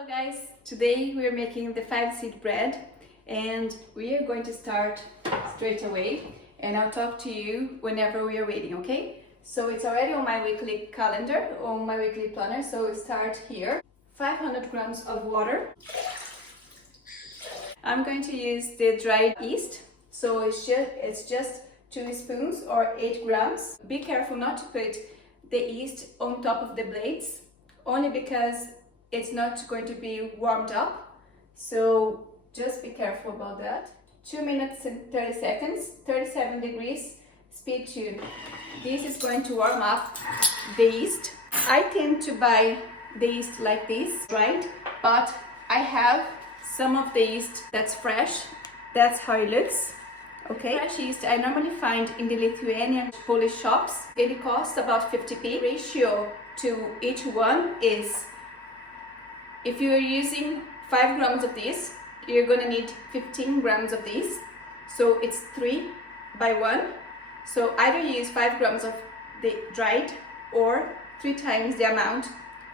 Hello guys, today we are making the 5-seed bread and we are going to start straight away and I'll talk to you whenever we are waiting, okay? So it's already on my weekly calendar, on my weekly planner, so we start here. 500 grams of water. I'm going to use the dried yeast, so it's just 2 spoons or 8 grams. Be careful not to put the yeast on top of the blades, only because it's not going to be warmed up, so just be careful about that. 2 minutes and 30 seconds, 37 degrees, speed tune. This is going to warm up the yeast. I tend to buy the yeast like this, right? But I have some of the yeast that's fresh. That's how it looks. Okay. Fresh yeast I normally find in the Lithuanian Polish shops. It costs about 50p. Ratio to each one is, if you're using 5 grams of this, you're gonna need 15 grams of this. So it's 3 by 1. So either use 5 grams of the dried or 3 times the amount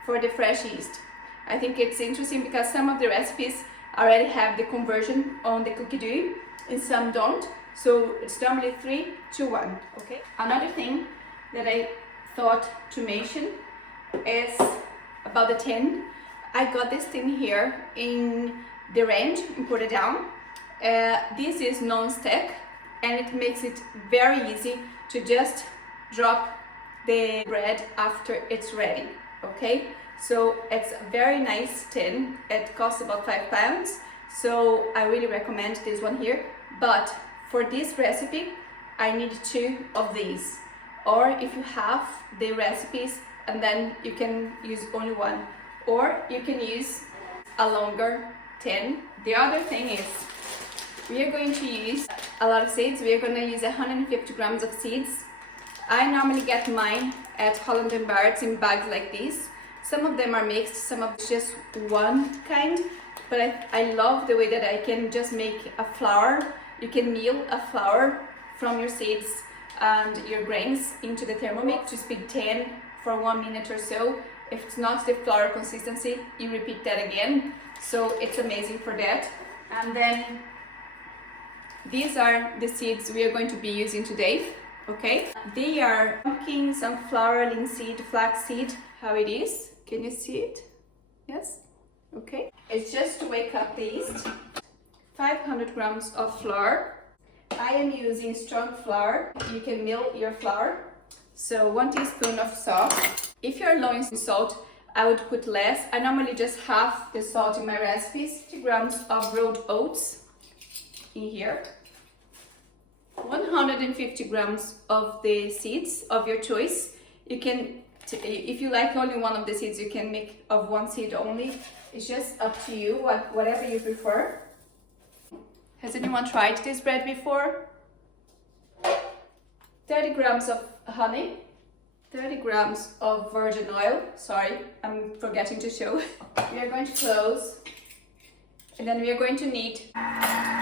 for the fresh yeast. I think it's interesting because some of the recipes already have the conversion on the Cookidoo and some don't. So it's normally 3 to 1, okay? Another thing that I thought to mention is about the tin. I got this tin here in the range and put it down. This is non-stick and it makes it very easy to just drop the bread after it's ready, okay? So it's a very nice tin. It costs about £5, so I really recommend this one here. But for this recipe, I need 2 of these. Or if you have the recipes and then you can use only 1. Or you can use a longer tin. The other thing is, we are going to use a lot of seeds. We are going to use 150 grams of seeds. I normally get mine at Holland & Barrett's in bags like this. Some of them are mixed, some of just one kind. But I love the way that I can just make a flour. You can meal a flour from your seeds and your grains into the Thermomix to speed 10 for 1 minute or so. If it's not the flour consistency, you repeat that again. So it's amazing for that. And then these are the seeds we are going to be using today, okay? They are pumpkin, sunflower, linseed, flaxseed. How it is? Can you see it? Yes? Okay. It's just to wake up the yeast. 500 grams of flour. I am using strong flour. You can mill your flour. So 1 teaspoon of salt. If you're low in salt, I would put less. I normally just have the salt in my recipes. 50 grams of rolled oats in here. 150 grams of the seeds of your choice. You can, if you like only one of the seeds, you can make of 1 seed only. It's just up to you, whatever you prefer. Has anyone tried this bread before? 30 grams of honey, 30 grams of virgin oil. Sorry, I'm forgetting to show. We are going to close, and then we are going to need,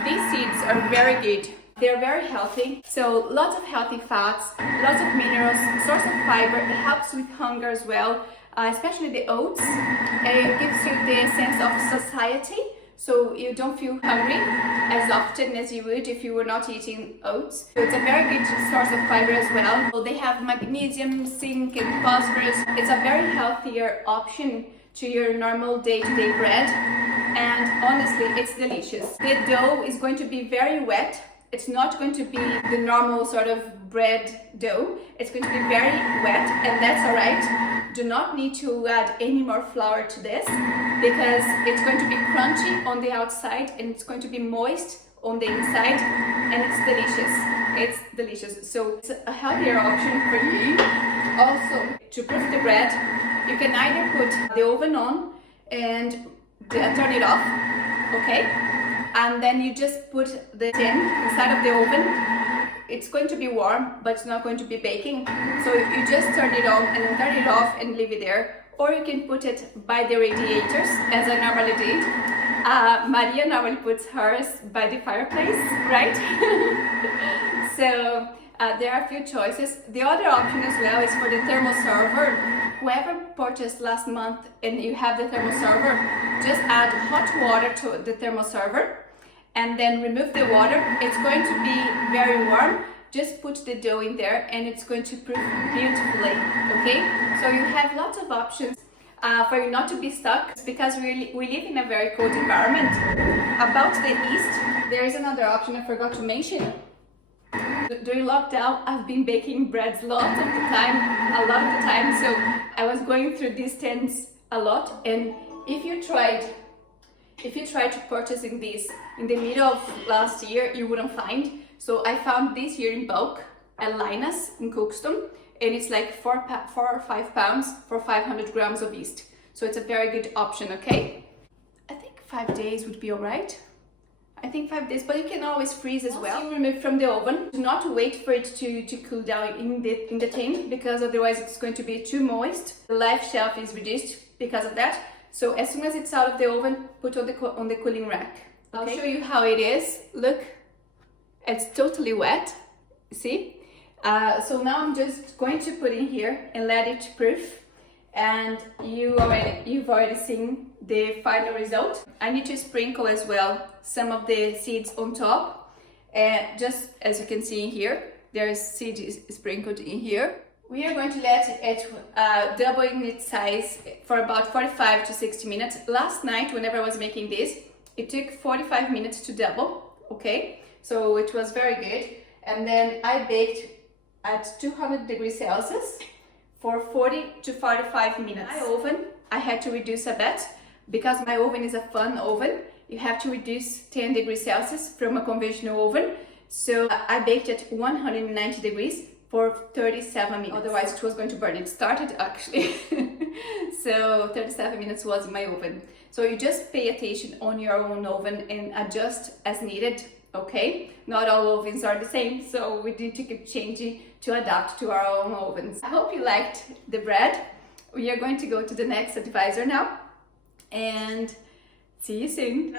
these seeds are very good. They're very healthy, so lots of healthy fats, lots of minerals, source of fiber. It helps with hunger as well, especially the oats. It gives you the sense of satiety, so you don't feel hungry as often as you would if you were not eating oats. So it's a very good source of fiber as well. So they have magnesium, zinc and phosphorus. It's a very healthier option to your normal day-to-day bread, and honestly it's delicious. The dough is going to be very wet. It's not going to be the normal sort of bread dough. It's going to be very wet, and that's alright. Do not need to add any more flour to this because it's going to be crunchy on the outside and it's going to be moist on the inside, and it's delicious. It's delicious. So it's a healthier option for you. Also, to proof the bread, you can either put the oven on and turn it off, okay? And then you just put the tin inside of the oven. It's going to be warm, but it's not going to be baking. So you just turn it on and then turn it off and leave it there. Or you can put it by the radiators, as I normally did. Maria normally puts hers by the fireplace, right? So there are a few choices. The other option as well is for the thermal server, whoever purchased last month and you have the thermal server, just add hot water to the thermal server and then remove the water. It's going to be very warm. Just put the dough in there and it's going to proof beautifully, okay? So you have lots of options for you not to be stuck, because we live in a very cold environment. About the yeast, there is another option I forgot to mention. During lockdown, I've been baking breads a lot of the time, so I was going through these tents a lot. And if you tried to purchasing this in the middle of last year, you wouldn't find. So I found this here in bulk at Linus in Cookidoo, and it's like 4 or 5 pounds for 500 grams of yeast. So it's a very good option, okay? I think 5 days would be all right. I think 5 days, but you can always freeze as well. You remove from the oven. Do not wait for it to cool down in the tin, because otherwise it's going to be too moist. The life shelf is reduced because of that. So as soon as it's out of the oven, put on the cooling rack. Okay? I'll show you how it is. Look, it's totally wet. See? So now I'm just going to put in here and let it proof. And you've already seen the final result. I need to sprinkle as well some of the seeds on top, and just as you can see in here, there's seeds sprinkled in here. We are going to let it double in its size for about 45 to 60 minutes. Last night, whenever I was making this, it took 45 minutes to double, okay? So it was very good. And then I baked at 200 degrees Celsius for 40 to 45 minutes. My oven, I had to reduce a bit because my oven is a fan oven. You have to reduce 10 degrees Celsius from a conventional oven. So I baked at 190 degrees for 37 minutes. Otherwise it was going to burn. It started actually. So 37 minutes was in my oven. So you just pay attention on your own oven and adjust as needed, okay? Not all ovens are the same, so we need to keep changing to adapt to our own ovens. I hope you liked the bread. We are going to go to the next advisor now, and see you soon.